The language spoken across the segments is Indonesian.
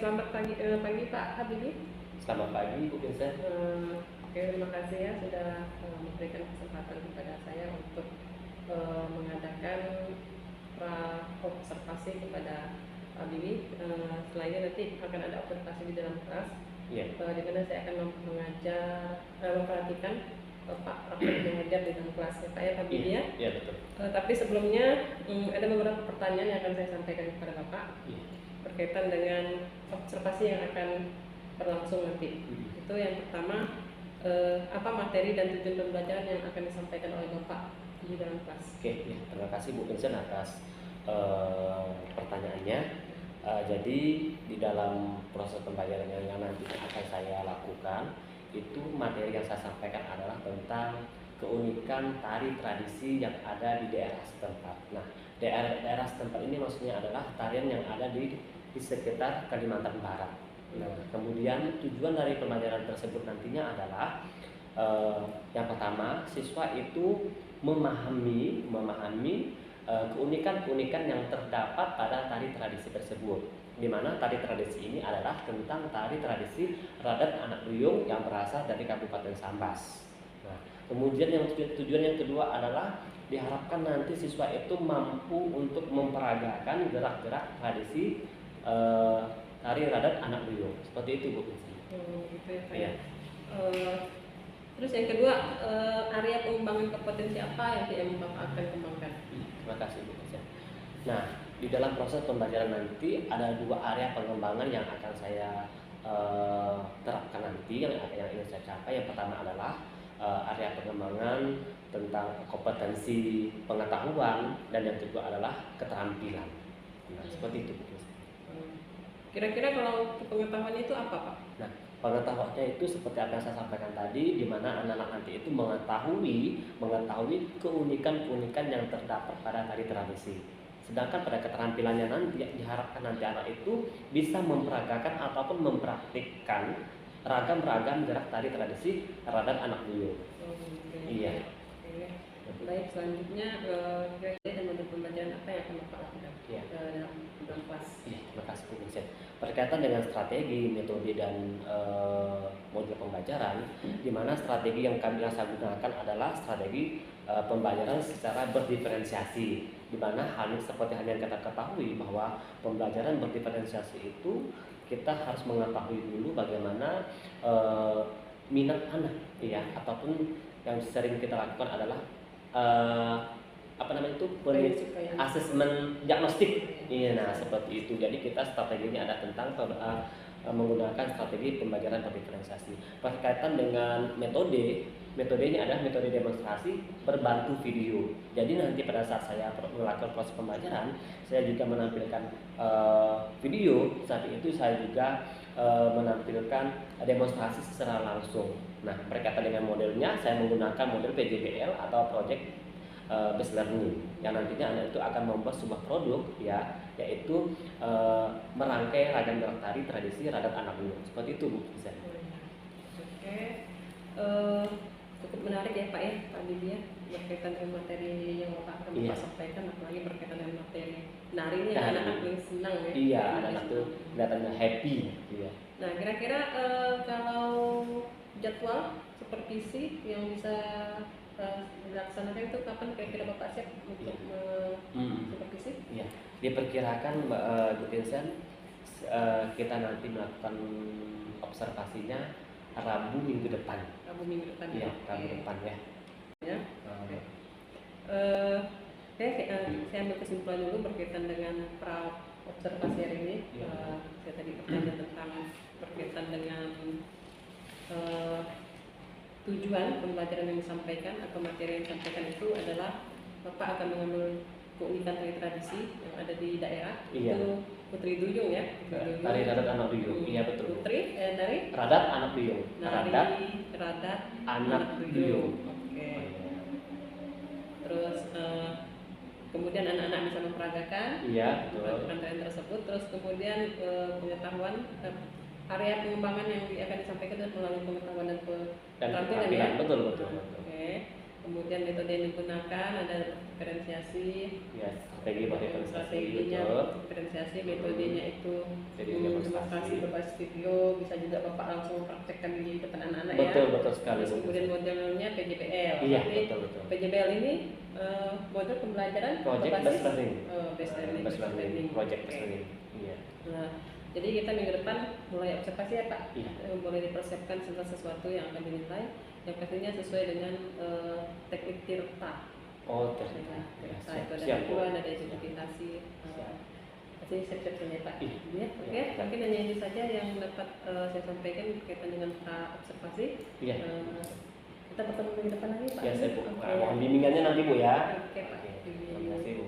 selamat pagi Pak Habibie. Selamat pagi Bu Vincent. Oke, terima kasih ya sudah memberikan kesempatan kepada saya untuk mengadakan observasi kepada Pak Habibie. Setelah ini nanti akan ada observasi di dalam kelas, di mana saya akan mengajar, memperhatikan Pak Rahmat mengajar di dalam kelas ya Pak ya, Pak Habibie ya. Iya betul. Tapi sebelumnya ada beberapa pertanyaan yang akan saya sampaikan kepada Bapak berkaitan dengan observasi yang akan berlangsung nanti. Itu yang pertama, apa materi dan tujuan pembelajaran yang akan disampaikan oleh Bapak di dalam kelas? Oke, ya, terima kasih Bu Vincent atas pertanyaannya. Jadi di dalam proses pembelajaran yang nanti akan saya lakukan, itu materi yang saya sampaikan adalah tentang keunikan tari tradisi yang ada di daerah setempat. Nah, daerah setempat ini maksudnya adalah tarian yang ada di sekitar Kalimantan Barat. Nah, kemudian tujuan dari pembelajaran tersebut nantinya adalah yang pertama, siswa itu memahami keunikan-keunikan yang terdapat pada tari tradisi tersebut. Di mana tari tradisi ini adalah tentang tari tradisi Radat Anak Duyung yang berasal dari Kabupaten Sambas. Nah, kemudian yang tujuan yang kedua adalah diharapkan nanti siswa itu mampu untuk memperagakan gerak-gerak tradisi tari Radat Anak Duyung. Seperti itu Bu. Gitu ya Pak ya. Terus yang kedua, area pengembangan kompetensi apa yang Bapak akan kembangkan? Terima kasih Bu. Nah, di dalam proses pembelajaran nanti ada dua area pengembangan yang akan saya terapkan nanti, yang ingin saya capai. Yang pertama adalah area pengembangan tentang kompetensi pengetahuan, dan yang kedua adalah keterampilan. Nah, seperti itu Bu. Kira-kira kalau pengetahuan itu apa Pak? Nah, pengetahuannya itu seperti apa yang saya sampaikan tadi, di mana anak-anak nanti itu mengetahui keunikan-keunikan yang terdapat pada tari tradisi. Sedangkan pada keterampilannya nanti diharapkan nanti anak itu bisa memperagakan ataupun mempraktikkan ragam-ragam gerak tari tradisi Radat Anak Duyung. Iya. Baik, selanjutnya kira-kira modul pembelajaran apa yang akan Bapak lakukan dalam kelas? Iya, terima kasih Bu Vincent. Berkaitan dengan strategi, metode, dan modul pembelajaran, di mana strategi yang saya gunakan adalah strategi pembelajaran secara berdiferensiasi, di mana seperti hal yang kita ketahui bahwa pembelajaran berdiferensiasi itu kita harus mengetahui dulu bagaimana minat anak, ya, ataupun yang sering kita lakukan adalah asesmen diagnostik. Iya, nah seperti itu. Jadi kita strateginya ada tentang menggunakan strategi pembelajaran berdiferensiasi. Berkaitan dengan metodenya adalah metode demonstrasi berbantu video. Jadi nanti pada saat saya melakukan proses pembelajaran, saya juga menampilkan video. Saat itu saya juga menampilkan demonstrasi secara langsung. Nah, berkaitan dengan modelnya, saya menggunakan model PJBL atau Project Based Learning, yang nantinya anak itu akan membuat sebuah produk, ya, yaitu merangkai ragam gerak tari tradisi Radat Anak Duyung. Seperti itu Bu. Bisa. Oke, cukup menarik ya Pak ya, Pak Habibie ya, berkaitan dengan materi yang Bapak akan sampaikan, apalagi berkaitan dengan materi nari ini anak-anak yang senang ya. Iya, anak-anak tuh kelihatannya happy. Iya. Nah, kira-kira kalau jadwal supervisi yang bisa dilaksanakan itu kapan kira-kira Bapak siap untuk supervisi? Iya, diperkirakan Mbak Bu Vincent, kita nanti melakukan observasinya Rabu minggu depan. Iya, Rabu depan ya. Saya ambil kesimpulan dulu berkaitan dengan observasi hari ini. Saya tadi bertanya tentang berkaitan dengan tujuan pembelajaran yang disampaikan atau materi yang disampaikan itu adalah Bapak akan mengambil keunikan tari tradisi yang ada di daerah. Iya. Itu Putri Duyung ya. Tari Radat Anak Duyung. Iya betul. Putri dari Radat Anak Duyung. Radat Anak Duyung. Oke. Terus kemudian anak-anak bisa memperagakan tarian tersebut. Terus kemudian pengetahuan area pengembangan yang akan disampaikan adalah melalui pengetahuan dan keterampilan ya. Betul. Oke. kemudian metode yang digunakan ada diferensiasi, Ya, strategi pakai strateginya betul. diferensiasi, metodenya itu Jadi demonstrasi berbasis video, bisa juga Bapak langsung praktekkan di depan anak-anak ya. Betul, betul sekali. Terus kemudian modelnya PJBL. Iya, Jadi betul. PJBL ini model pembelajaran Project berbasis based learning. based learning. Based learning, project Oke. based learning. Iya. Nah, jadi kita minggu depan mulai observasi ya Pak. Iya. Boleh dipersiapkan segala sesuatu yang akan dinilai, yang pastinya sesuai dengan teknik TIRTA. Oh, Nah, terus. TIRTA itu ada Siap, Bu. acuan, ada identifikasi. Pasti siap-siap saja Pak. Iya. Ya, oke. Iya. Mungkin hanya ini saja yang dapat saya sampaikan berkaitan dengan observasi. Iya. Kita bertemu minggu depan lagi Pak. Ya, saya Bu. Oke. Mohon bimbingannya nanti Bu ya. Oke Pak. Terima kasih Bu.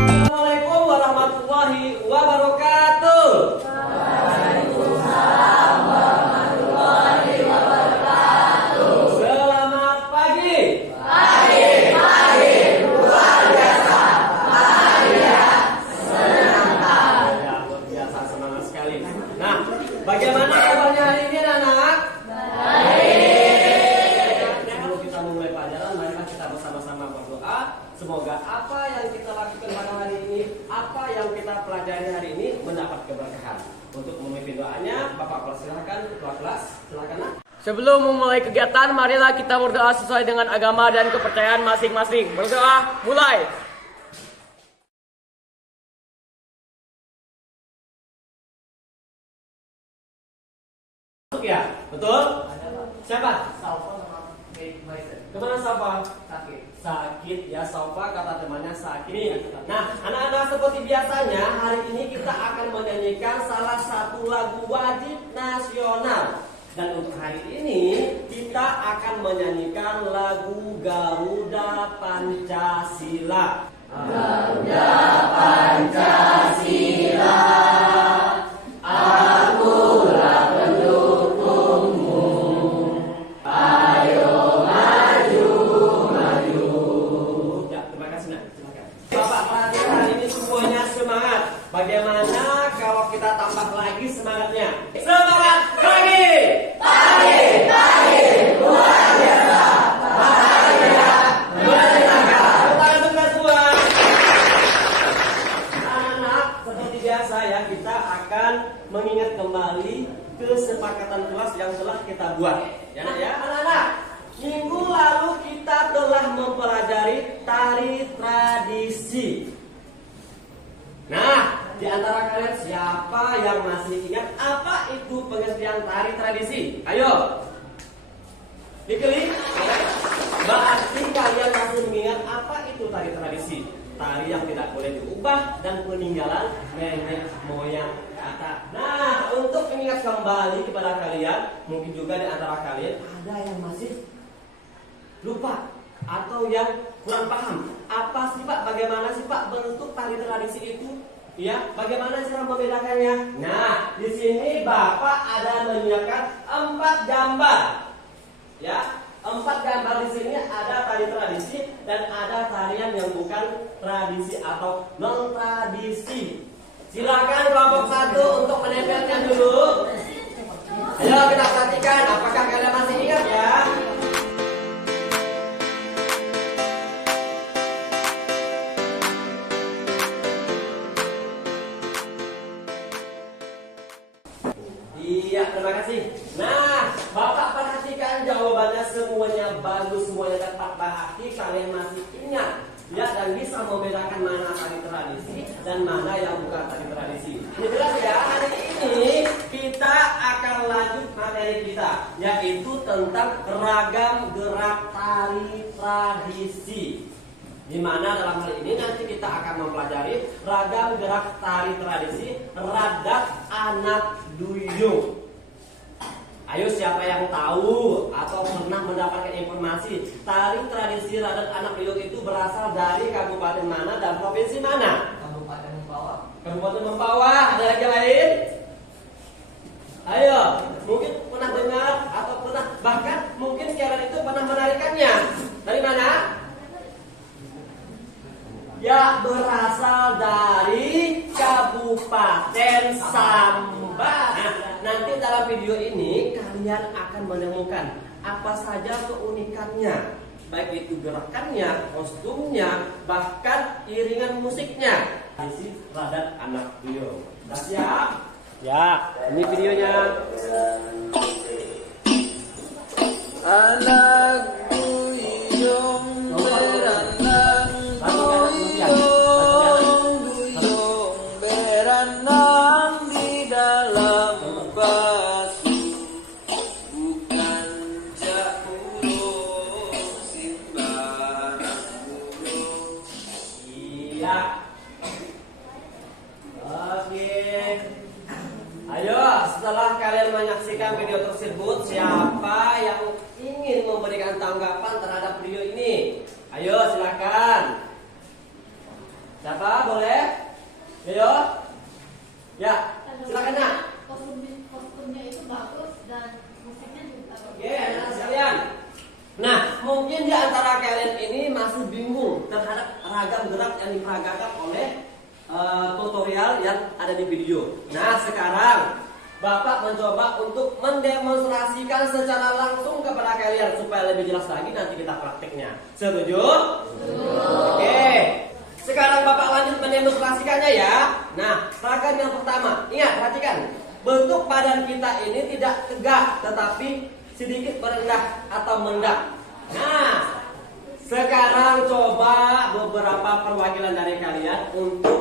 Assalamualaikum warahmatullahi wabarakatuh. Selamat pagi. Ya, luar biasa, semangat sekali. Nah, bagaimana kabarnya hari ini anak-anak? Sebelum kita memulai pelajaran, marilah kita bersama-sama berdoa. Semoga apa yang kita lakukan pada hari ini, apa yang kita pelajari hari ini mendapat keberkahan. Untuk memimpin doanya, Bapak kelas silakan, ketua kelas silakan. Nak. Sebelum memulai kegiatan, marilah kita berdoa sesuai dengan agama dan kepercayaan masing-masing. Berdoa, mulai. Masuk ya, betul? Siapa? Kemana Salva? Sakit ya, Salva kata temannya sakit. Nah, anak-anak seperti biasanya hari ini kita akan menyanyikan salah satu lagu wajib nasional. Dan untuk hari ini kita akan menyanyikan lagu Garuda Pancasila. Garuda Pancasila, akulah pendukungmu. Ayo maju, maju. Ya, terima kasih Nak. Silakan. Bapak perhatikan hari ini semuanya semangat. Bagaimana kalau kita tambah lagi semangatnya? Semangat pagi! Luar biasa! Bahagia! Menyenangkan! Tangan sebelah semua! Anak-anak, seperti biasa ya, kita akan mengingat kembali kesepakatan kelas yang telah kita buat. Ya, Nak, ya, anak-anak. Minggu lalu kita telah mempelajari tari tradisi. Nah, di antara kalian siapa yang masih ingat apa itu pengertian tari tradisi? Ayo. Diklik. Berarti kalian masih mengingat apa itu tari tradisi? Tari yang tidak boleh diubah dan peninggalan nenek moyang kata. Nah, untuk mengingat kembali kepada kalian, mungkin juga di antara kalian ada yang masih lupa atau yang kurang paham. Apa sih Pak? Bagaimana sih Pak bentuk tari tradisi itu? Ya, bagaimana cara membedakannya? Nah, di sini Bapak ada menyiapkan 4 gambar. Ya, 4 gambar di sini ada tari tradisi dan ada tarian yang bukan tradisi atau non tradisi. Silakan kelompok 1 untuk menempelkan dulu. Ayo kita perhatikan apakah kalian masih ingat ya? Iya, terima kasih. Nah, Bapak perhatikan jawabannya semuanya bagus, semuanya dapat berarti kalian masih ingat ya dan bisa membedakan mana tari tradisi dan mana yang bukan tari tradisi. Ini jelas ya, hari ini kita akan lanjut materi kita yaitu tentang ragam gerak tari tradisi. Di mana dalam hal ini nanti kita akan mempelajari ragam gerak tari tradisi Radat Anak Duyung. Ayo siapa yang tahu atau pernah mendapatkan informasi tari tradisi Radat Anak Duyung itu berasal dari kabupaten mana dan provinsi mana? Kabupaten Mempawah. Kabupaten Mempawah. Ada lagi lain? Ayo, mungkin pernah dengar atau pernah bahkan mungkin kalian itu pernah menarikannya. Dari mana? Ya, berasal dari Kabupaten Samba. Nah, nanti dalam video ini kalian akan menemukan apa saja keunikannya, baik itu gerakannya, kostumnya, bahkan iringan musiknya. Isi Radat Anak Buyung. Sudah siap? Ya, ini videonya. Anak buyung berenang, buyung berenang di dalam pasir, bukan jauh simbaran burung. Iya. Oke. Ayo, setelah kalian menyaksikan video tersebut, siapa yang ingin memberikan tanggapan terhadap video ini? Ayo, silakan. Siapa? Boleh? Ayo. Ya, silakan nak. Kostumnya itu bagus dan musiknya juga bagus. Oke, anak-anak sekalian. Nah, mungkin di antara kalian ini masih bingung terhadap ragam gerak yang diperagakan oleh tutorial yang ada di video. Nah, sekarang Bapak mencoba untuk mendemonstrasikan secara langsung kepada kalian supaya lebih jelas lagi nanti kita praktiknya. Setuju? Oke. Sekarang Bapak lanjut mendemonstrasikannya ya. Nah, ragam yang pertama. Ingat, perhatikan. Bentuk badan kita ini tidak tegak, tetapi sedikit merendah atau mendak. Nah, sekarang coba beberapa perwakilan dari kalian untuk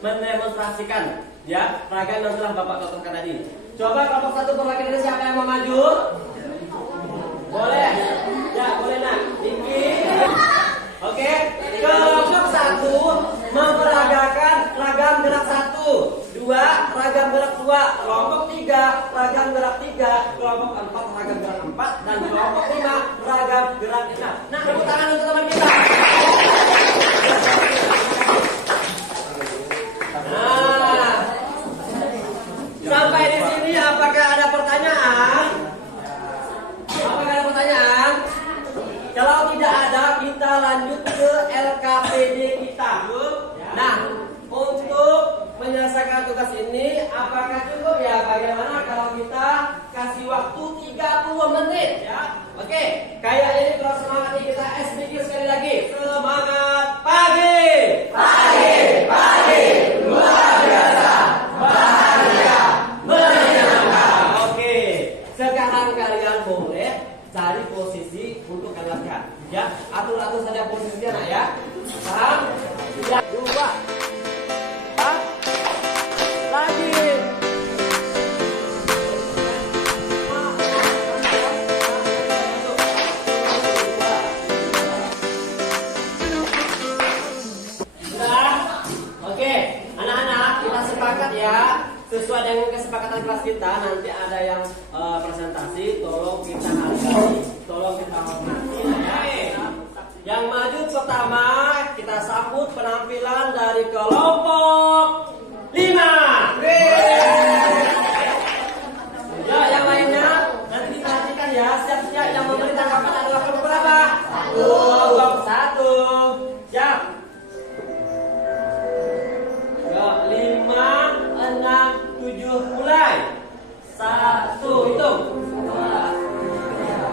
mendemonstrasikan ya ragam yang telah Bapak contohkan tadi. Coba kelompok satu perwakilan dari siapa yang mau maju? Boleh? Ya, boleh nak. Tinggi. Oke. Kelompok satu memperagakan ragam gerak 1, 2 ragam gerak 2, kelompok 3 ragam gerak 3, kelompok 4 ragam gerak 4, dan kelompok 5 ragam gerak 5. Nah, tepuk tangan untuk teman kita. Nah, sampai di sini apakah ada pertanyaan? Apakah ada pertanyaan? Kalau tidak ada, kita lanjut ke LKPD kita. Nah, untuk menyelesaikan tugas ini, apakah cukup ya? Bagaimana kalau kita kasih waktu 30 menit ya? Oke, kayak ini kalau semangat nih kita SBQ sekali lagi. Semangat pagi! Pagi! Pagi! Luar biasa! Bahagia! Menyenangkan! Oke, sekarang kalian boleh cari posisi untuk kalian latihan. Ya, atur-atur saja posisinya nak ya. Paham? Ya, 2 lagi. Sudah? Oke, anak-anak kita sepakat ya. Sesuai dengan kesepakatan kelas kita, nanti ada yang presentasi, tolong kita hargai, tolong kita hormati ya. Yang maju pertama kita sambut penampilan dari kelompok 5. Ya, yang lainnya nanti diperhatikan ya. Siap-siap yang memberi tanggapan adalah kelompok berapa? Kelompok 1. Siap. Ya, 5, 6, 7 mulai. 1 hitung. 2, 3,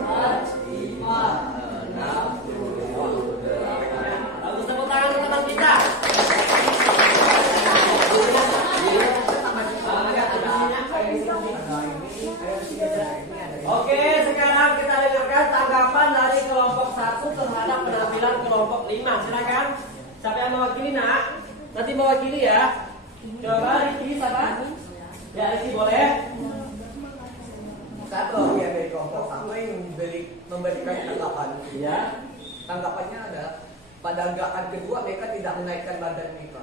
4, 5, 6, 7, 8. Bagus, tepuk tangan untuk teman kita. Oke, sekarang kita dengarkan tanggapan dari kelompok 1 terhadap penampilan kelompok 5. Silakan. Siapa yang mewakili nak? Nanti mewakili ya. Coba Riki, siapa? Ya, Riki boleh. Satu ya dari kelompok satu yang memberikan tanggapan. Iya. Tanggapannya adalah pada gerakan kedua mereka tidak menaikkan badan mereka.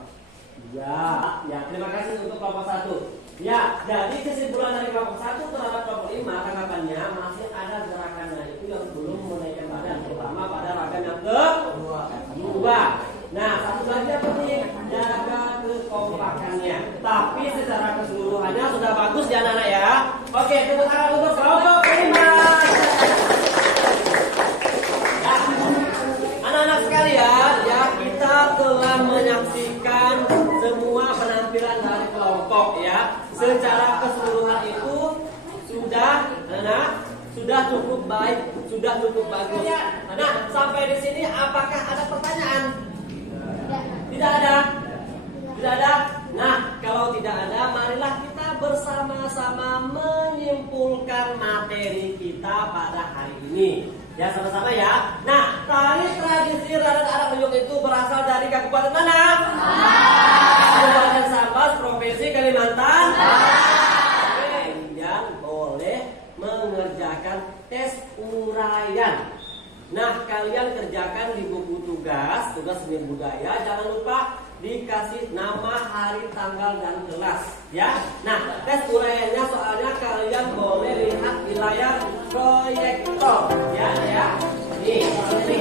Ya, terima kasih untuk kelompok 1. Ya, jadi kesimpulan dari kelompok 1 terhadap kelompok 5 tanggapannya masih ada gerakannya itu yang belum menaikkan badan, terutama pada ragam yang kedua. Nah, satu lagi yang penting, jaga kekompakannya. Tapi secara keseluruhannya sudah bagus ya anak-anak ya. Oke, tepuk tangan untuk kelompok 5. Ya, anak-anak sekalian, ya kita telah menyaksikan semua penampilan dari kelompok ya. baik, sudah cukup bagus. Nah, sampai di sini apakah ada pertanyaan? Tidak ada? Tidak ada? Nah, kalau tidak ada, marilah kita bersama-sama menyimpulkan materi kita pada hari ini. Ya, sama-sama ya. Nah, tari tradisi Radat Anak Luyung itu berasal dari Kabupaten mana? Kabupaten Sambas, Provinsi Kalimantan. Kalian boleh mengerjakan tes uraian. Nah, kalian kerjakan di buku tugas seni budaya. Jangan lupa dikasih nama, hari, tanggal, dan kelas. Ya. Nah, tes uraiannya soalnya kalian boleh lihat di layar proyektor. Ya. Nih, ini.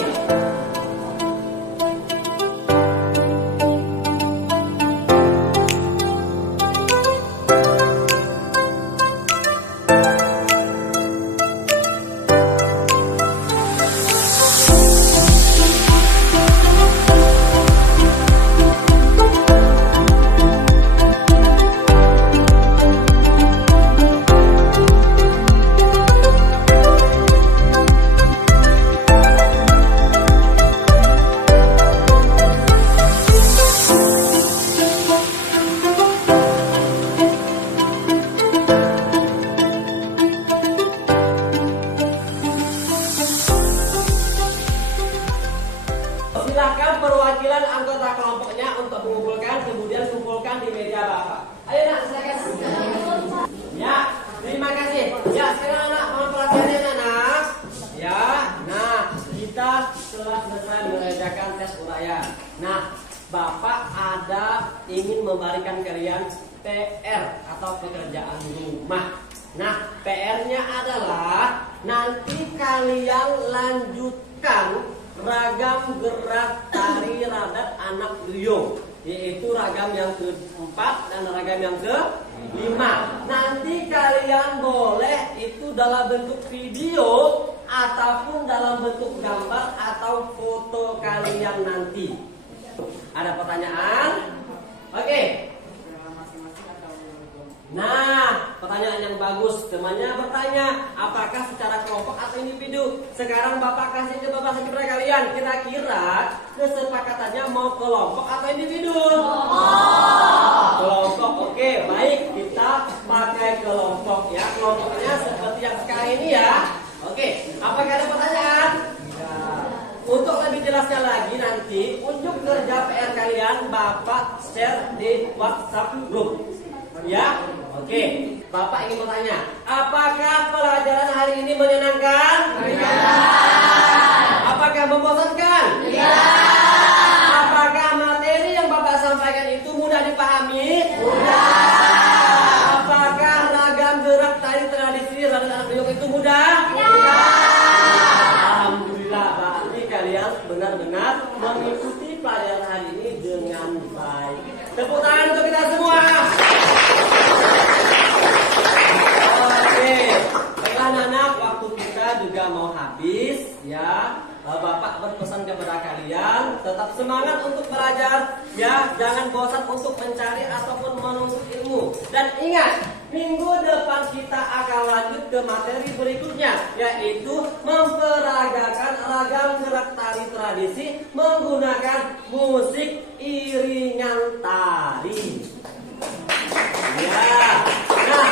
Silahkan perwakilan anggota kelompoknya untuk mengumpulkan, kemudian kumpulkan di meja Bapak. Ayo nak, silakan. Ya, terima kasih. Ya, sekarang anak mohon perhatiannya anak. Ya, nah kita telah selesai mengerjakan tes uraian. Nah, Bapak ada ingin memberikan kalian PR atau pekerjaan rumah. Nah, PR-nya adalah nanti kalian lanjutkan ragam gerak tari Radat Anak Luyung, yaitu ragam yang keempat dan ragam yang kelima. Nanti kalian boleh itu dalam bentuk video ataupun dalam bentuk gambar atau foto kalian nanti. Ada pertanyaan? Oke. Nah, pertanyaan yang bagus. Temannya bertanya, apakah secara kelompok atau individu? Sekarang Bapak kasih kebebasan kepada kalian. Kira-kira kesepakatannya mau kelompok atau individu? Kelompok. Oke, baik. Kita pakai kelompok ya. Kelompoknya seperti yang sekarang ini ya. Oke, apakah ada pertanyaan? Untuk lebih jelasnya lagi nanti untuk kerja PR kalian Bapak share di WhatsApp group. Ya, oke. Bapak ingin bertanya, apakah pelajaran hari ini menyenangkan? Iya. Apakah membosankan? Iya. Apakah materi yang Bapak sampaikan itu mudah dipahami? Mudah. Apakah ragam gerak tari tradisi Radat Anak Luyung itu mudah? Iya. Alhamdulillah, berarti kalian benar-benar mengikuti pelajaran hari ini dengan baik. Tepuk tangan untuk kita semua. Anak-anak, waktu kita juga mau habis ya. Bapak berpesan kepada kalian tetap semangat untuk belajar ya, jangan bosan untuk mencari ataupun menuntut ilmu. Dan ingat, minggu depan kita akan lanjut ke materi berikutnya, yaitu memperagakan ragam gerak tari tradisi menggunakan musik iringan tari. Ya. Nah,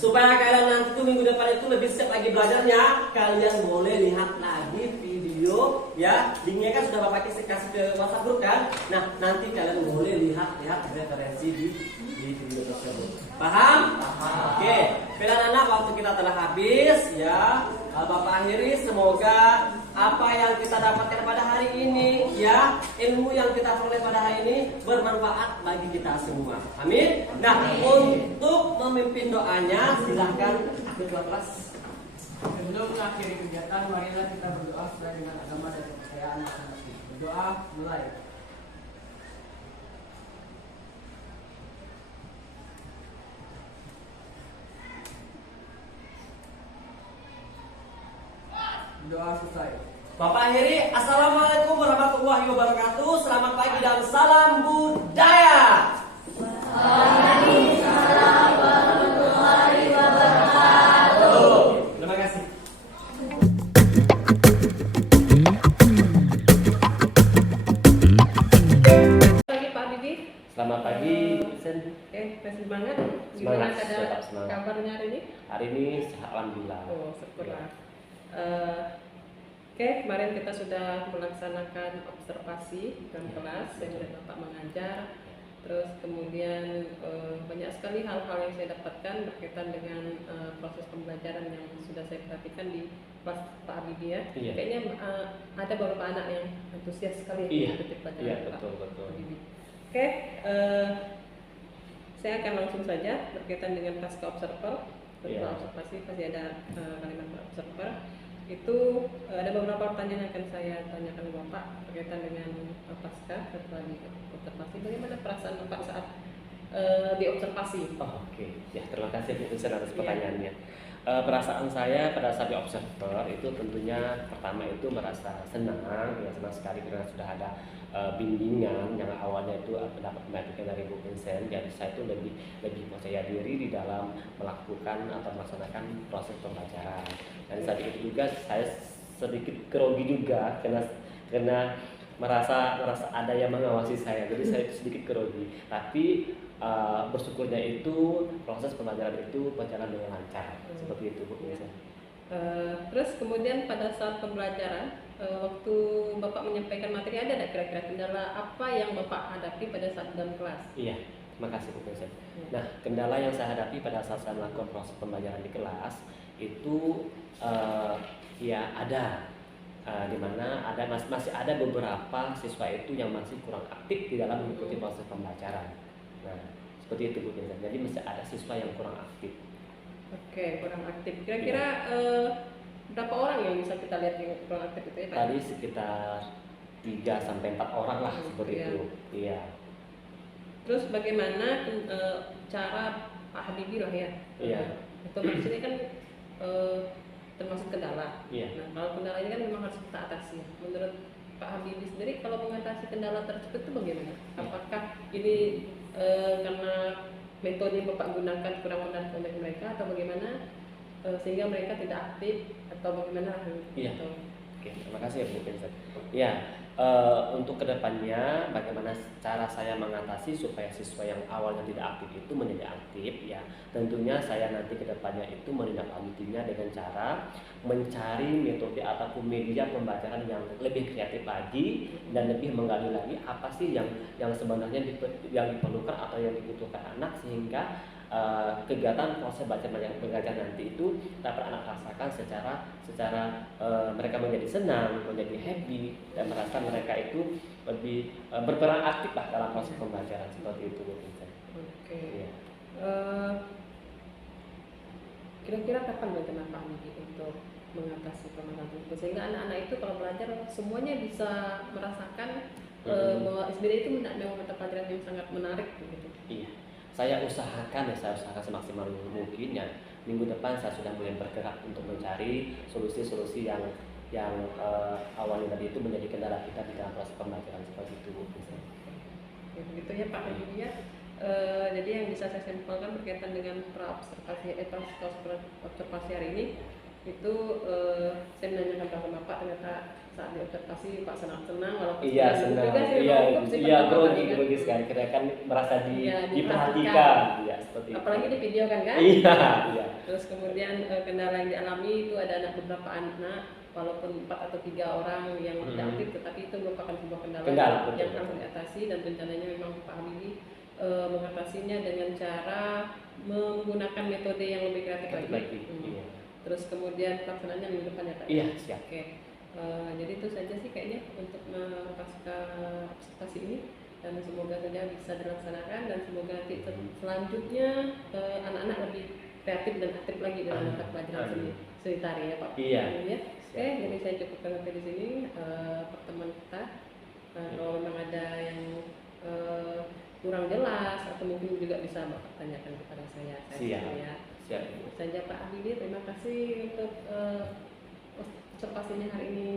supaya kalian nanti minggu depan itu lebih siap lagi belajarnya, kalian boleh lihat lagi video ya. Linknya kan sudah Bapak kasih ke WhatsApp group kan. Nah, nanti kalian boleh lihat referensi di video tersebut. Paham? Oke. Anak-anak, waktu kita telah habis ya. Bapak akhiri, semoga apa yang kita dapatkan pada hari ini ya, ilmu yang kita peroleh pada hari ini bermanfaat bagi kita semua. Amin. Nah, untuk memimpin doanya silahkan ketua kelas. Sebelum mengakhiri kegiatan, marilah kita berdoa sesuai dengan agama dan kepercayaan masing-masing. Berdoa mulai. Doa selesai. Bapak akhiri, assalamualaikum warahmatullahi wabarakatuh. Selamat pagi dan salam budaya. Waalaikumsalam warahmatullahi wabarakatuh. Terima kasih. Vincent. Oke, masih semangat. Gimana Semangat, tetap ada semangat. kabarnya hari ini? Hari ini alhamdulillah. Oh, syukurlah. Oke, kemarin kita sudah melaksanakan observasi dalam kelas yang sudah Bapak mengajar. Terus kemudian banyak sekali hal-hal yang saya dapatkan berkaitan dengan proses pembelajaran yang sudah saya perhatikan di kelas Pak Habibie ya. Iya. Kayaknya ada beberapa anak yang antusias sekali Iya. mengikuti pelajaran Iya, Pak betul. Habibie. Oke, saya akan langsung saja berkaitan dengan pasca observer. Setelah Iya. observasi pasti ada kalimat observer. Itu ada beberapa pertanyaan yang akan saya tanyakan ke Bapak berkaitan dengan pasca setelah di observasi. Bagaimana perasaan Bapak saat diobservasi? Oh, oke. Ya, terima kasih Bu Vincent atas Iya. pertanyaannya. Perasaan saya pada saat di observer itu tentunya pertama itu merasa senang, ya senang sekali karena sudah ada bimbingan yang awalnya itu dapat mendapatkan dari Bu Vincent. Jadi saya itu lebih percaya diri di dalam melakukan atau melaksanakan proses pembelajaran. Dan saat itu juga saya sedikit grogi juga karena merasa ada yang mengawasi saya, jadi saya sedikit grogi. Tapi bersyukurnya itu proses pembelajaran itu berjalan dengan lancar, seperti itu Bu Vincent. Terus kemudian pada saat pembelajaran, waktu Bapak menyampaikan materi, ada tidak kira-kira kendala apa yang Bapak hadapi pada saat dalam kelas? Iya, terima kasih Bu Vincent. Nah, kendala yang saya hadapi pada saat saya melakukan proses pembelajaran di kelas itu ya ada di mana masih ada beberapa siswa itu yang masih kurang aktif di dalam mengikuti proses pembelajaran. Nah, seperti itu Bu Vincent. Jadi masih ada siswa yang kurang aktif. Oke, kurang aktif. Kira-kira berapa orang yang bisa kita lihat yang kurang aktif itu ya Pak? Tadi sekitar 3-4 orang lah seperti Iya. itu. Iya. Terus bagaimana cara Pak Habibie lah ya? Iya. Itu maksudnya kan termasuk kendala. Iya. Nah, kalau kendala ini kan memang harus kita atasi. Menurut Pak Habibie sendiri, kalau mengatasi kendala tersebut itu bagaimana? Apakah ini karena metode yang Bapak gunakan kurang menarik oleh mereka atau bagaimana sehingga mereka tidak aktif atau bagaimana? Iya. Atau, Oke, terima kasih ya Bu Vincent. Ya, untuk kedepannya bagaimana cara saya mengatasi supaya siswa yang awalnya tidak aktif itu menjadi aktif ya. Tentunya saya nanti kedepannya itu menindaklanjutinya dengan cara mencari metode ataupun media pembelajaran yang lebih kreatif lagi dan lebih menggali lagi apa sih yang sebenarnya yang diperlukan atau yang dibutuhkan anak sehingga kegiatan proses belajar nanti itu dapat anak rasakan secara mereka menjadi senang, menjadi happy dan merasa mereka itu lebih berperan aktif lah dalam proses pembelajaran seperti itu Bu Vincent. Oke. Iya. Kira-kira kapan rencana Pak Habibie untuk mengatasi permasalahan tersebut sehingga anak-anak itu kalau belajar semuanya bisa merasakan bahwa SBD itu memang mata pelajaran yang sangat menarik gitu. Iya. Saya usahakan semaksimal mungkin ya. Minggu depan saya sudah mulai bergerak untuk mencari solusi-solusi yang awalnya tadi itu menjadi kendala kita di dalam proses pembelajaran seperti itu. Ya, begitu ya Pak Habibie ya. Jadi yang bisa saya simpulkan berkaitan dengan observasi hari ini itu saya menanyakan kepada Bapak, ternyata saat diobservasi Pak senang walaupun Iya senang, iya grogi sekali karena kan merasa diperhatikan, ya seperti itu. Apalagi di video kan? Iya. Terus kemudian kendala yang dialami itu ada beberapa anak walaupun 4 atau 3 orang yang tidak aktif, tetapi itu merupakan sebuah kendala yang harus diatasi dan rencananya memang Pak Habibie mengatasinya dengan cara menggunakan metode yang lebih kreatif lagi. Iya. Terus kemudian pelaksanaannya minggu depan ya Pak? Iya, siap. Oke. Jadi itu saja sih kayaknya untuk pasca observasi ini dan semoga saja bisa dilaksanakan dan semoga nanti selanjutnya anak-anak lebih kreatif dan aktif lagi dalam mata pelajaran seni tari ya Pak. Iya. Ya. Oke, jadi saya cukupkan sampai di sini pertemuan kita. Kalau memang ada yang kurang jelas atau mungkin juga bisa Bapak tanyakan kepada saya. Siap. Saja Pak Habibie, terima kasih untuk observasinya hari ini.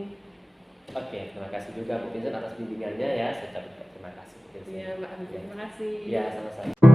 Oke, terima kasih juga Bu Vincent atas bimbingannya ya. Saya ucapkan terima kasih Bu Vincent. Iya Pak Habibie, terima kasih. Iya, sama-sama.